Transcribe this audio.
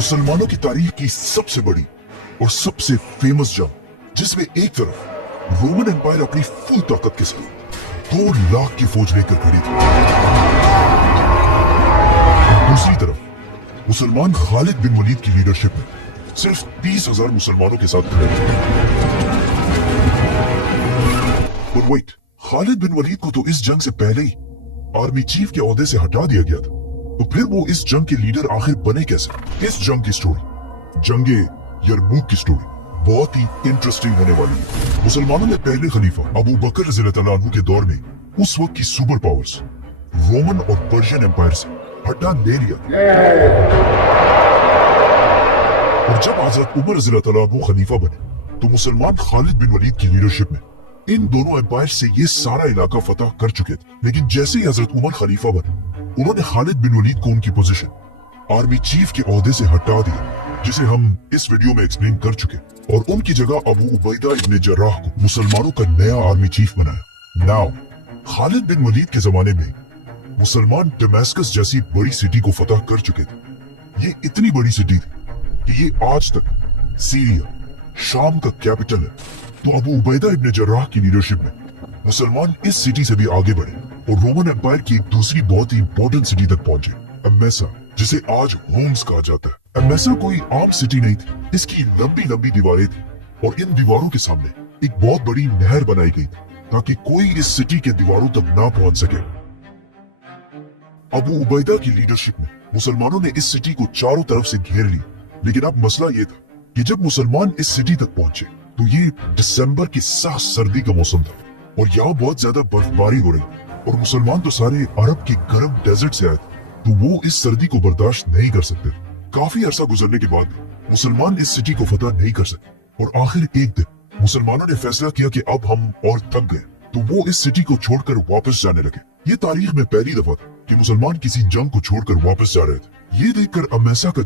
मुसलमानों की तारीख की सबसे बड़ी और सबसे फेमस जंग, जिसमें एक तरफ रोमन एम्पायर अपनी फुल ताकत के साथ 2 लाख की फौज लेकर खड़ी थी, दूसरी तरफ मुसलमान खालिद बिन वलीद की लीडरशिप में सिर्फ 30,000 मुसलमानों के साथ खड़े थे। और वेट, खालिद बिन वलीद को तो इस जंग से पहले ही आर्मी चीफ के ओहदे से हटा दिया गया था, तो फिर वो इस जंग के लीडर आखिर बने कैसे? इस जंग की स्टोरी, जंगे यरमूक की स्टोरी, बहुत ही इंटरेस्टिंग होने वाली है। मुसलमानों ने पहले खलीफा अबू बकर रज़ियल्लाहु अन्हु के दौर में उस वक्त की सुपर पावर्स रोमन और पर्शियन एम्पायर से हटा ले लिया, और जब हज़रत उमर रज़ियल्लाहु अन्हु खलीफा बने तो मुसलमान खालिद बिन वलीद की लीडरशिप में इन दोनों एम्पायर से ये सारा इलाका फतह कर चुके थे। लेकिन जैसे ही हजरत उमर खलीफा बने, उन्होंने खालिद बिन वलीद को उनकी पोजीशन आर्मी चीफ के ओहदे से हटा दिया, जिसे हम इस वीडियो में एक्सप्लेन कर चुके, और उनकी जगह अबू उबैदा इब्न जर्राह को मुसलमानों का नया आर्मी चीफ बनाया। नाउ खालिद बिन वलीद के जमाने में मुसलमान डमस्कस जैसी बड़ी सिटी को फतह कर चुके थे। ये इतनी बड़ी सिटी थी कि ये आज तक सीरिया, शाम का कैपिटल है। तो अबू उबैदा इब्न जर्राह की लीडरशिप में मुसलमान इस सिटी से भी आगे बढ़े और रोमन एम्पायर की एक दूसरी बहुत ही इंपॉर्टेंट सिटी तक पहुंचे, एमेसा, जिसे आज होम्स कहा जाता है। एमेसा कोई आम सिटी नहीं थी, इसकी लंबी लंबी दीवारें थी और इन दीवारों के सामने एक बहुत बड़ी नहर बनाई गई थी ताकि कोई इस सिटी के दीवारों तक ना पहुंच सके। अबू उबैदा की लीडरशिप में मुसलमानों ने इस सिटी को चारों तरफ से घेर लिया, लेकिन अब मसला ये था कि जब मुसलमान इस सिटी तक पहुंचे तो ये दिसंबर की सख्त सर्दी का मौसम था और यहाँ बहुत ज्यादा बर्फबारी हो रही, और मुसलमान तो सारे अरब के गर्म डेजर्ट से आए थे, तो वो इस सर्दी को बर्दाश्त नहीं कर सकते। काफी अरसा गुजरने के बाद मुसलमान इस सिटी को फतह नहीं कर सके, और आखिर एक दिन मुसलमानों ने फैसला किया कि अब हम और थक गए, तो वो इस सिटी को छोड़कर वापस जाने लगे। ये तारीख में पहली दफा था कि मुसलमान किसी जंग को छोड़कर वापस जा रहे थे। ये देखकर अमेसा का